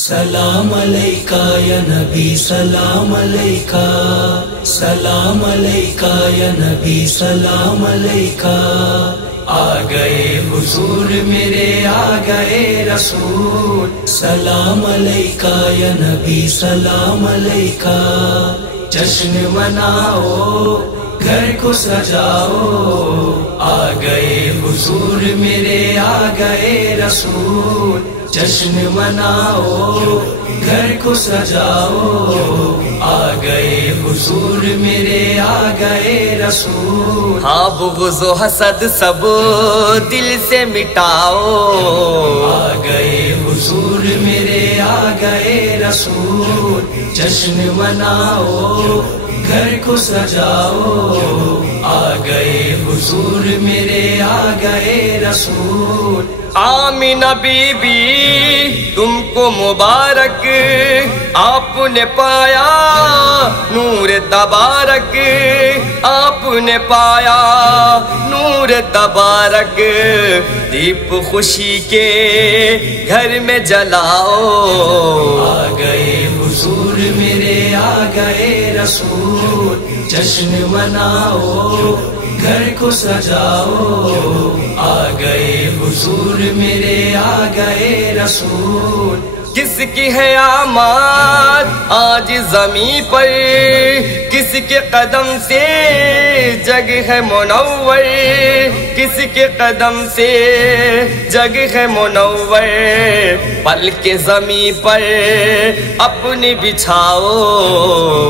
سلام علیکہ یا نبی سلام علیکہ، سلام علیکہ یا نبی سلام علیکہ، آ گئے حضور میرے آ گئے رسول، سلام علیکہ یا نبی سلام علیکہ، جشن مناؤ گھر کو سجاؤ، آ گئے حضور میرے آ گئے رسول، جشن مناؤ گھر کو سجاؤ، آ گئے حضور میرے آ گئے رسول، ہاں بغض و حسد سب دل سے مٹاؤ، آ گئے حضور میرے آ گئے رسول، جشن مناؤ گھر کو سجاؤ، آ گئے حضور میرے آ گئے رسول، آمینہ بی بی تم کو مبارک، آپ نے پایا نور تبارک، آپ نے پایا نور تبارک، دیپ خوشی کے گھر میں جلاؤ، آ گئے حضور میرے آ گئے رسول، جشن مناؤ گھر کو سجاؤ، آ گئے حضور میرے آ گئے رسول، کس کی ہے آماد آج زمین پر، کس کے قدم سے جگ ہے منور، کس کے قدم سے جگ ہے منور، پل کے زمین پر اپنی بچھاؤ،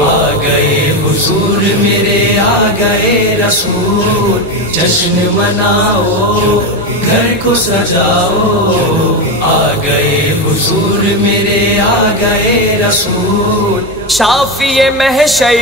آ گئے حضور میرے آ گئے رسول، جشن مناؤ گھر کو سجاؤ، آ گئے حضور میرے آ گئے رسول، شافی محشر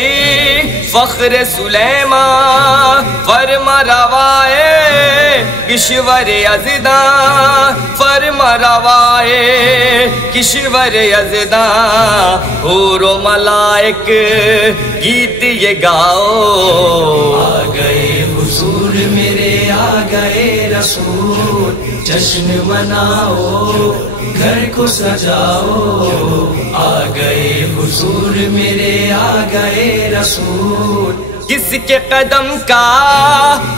فخر سلیمان، فرما روائے کشور یزداں، فرما روائے کشور یزداں، حور و ملائک گیت یہ گاؤ، آ گئے حضور میرے آ گئے رسول، جشن مناؤ گھر کو سجاؤ، آ گئے حضور میرے آ گئے رسول، کس کے قدم کا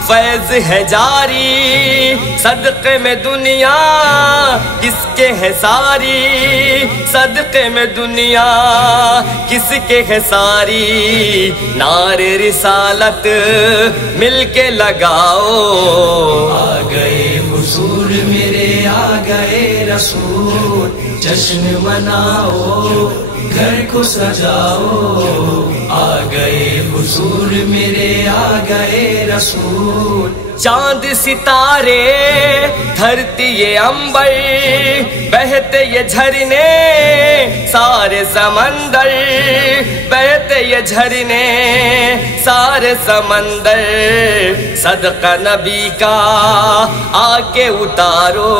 فیض ہے جاری، صدقے میں دنیا کس کے ہے ساری، صدقے میں دنیا کس کے ہے ساری، نار رسالت مل کے لگاؤ، آ گئے حضور میرے آ گئے رسول، جشن مناؤ گھر کو سجاؤ، آ گئے حضور میرے آ گئے رسول، چاند ستارے دھرتی یہ عنبر، بہتے یہ جھرنے سارے سمندر، بہتے یہ جھرنے سارے سمندر، صدقہ نبی کا آ کے اتارو،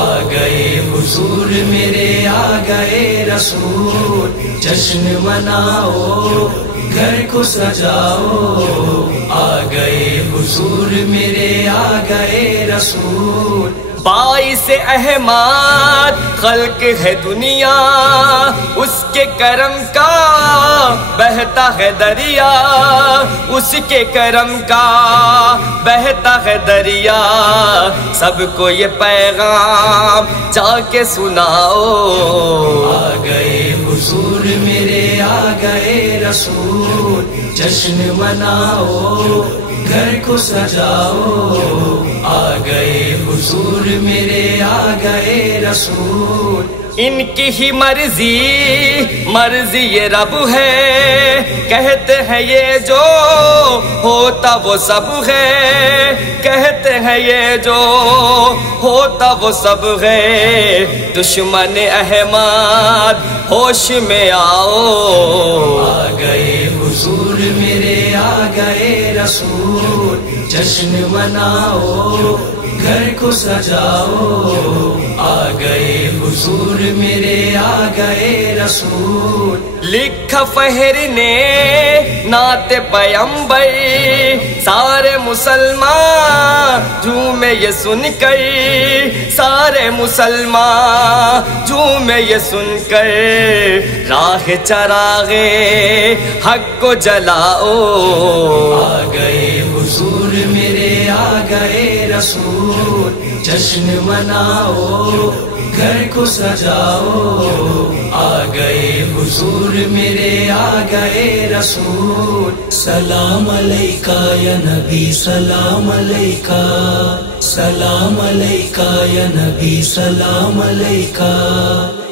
آ گئے حضور میرے آ گئے رسول، جشن مناؤ گھر کو سجاؤ، آ گئے حضور میرے آ گئے رسول، باعث احمد خلق ہے دنیا، اس کے کرم کا بہتا ہے دریا، اس کے کرم کا بہتا ہے دریا، سب کو یہ پیغام جا کے سناؤ، آ گئے حضور میرے آ گئے رسول، جشن مناؤ گھر کو سجاؤ، آ گئے حضور میرے آ گئے رسول، ان کی ہی مرضی یہ رب ہے، کہتے ہیں یہ جو ہوتا وہ سب ہے، کہتے ہیں یہ جو ہوتا وہ سب ہے، دشمن احمد ہوش میں آؤ، آ گئے حضور میرے آ گئے رسول، جشن مناؤ گھر کو سجاؤ، آ گئے حضور میرے، آ گئے رسول۔ لکھا فہر نے نعت پیمبر، سارے مسلمان جھومے یہ سن کر، سارے مسلمان جھومے یہ سن کر، راہ چراغ حق کو جلاؤ، آ گئے حضور میرے، آ گئے رسول۔ جشن مناؤ، گھر کو سجاؤ، آ گئے حضور میرے، آ گئے رسول۔ سلام علیکہ یا نبی، سلام علیکہ، سلام علیکہ یا نبی، سلام علیکہ۔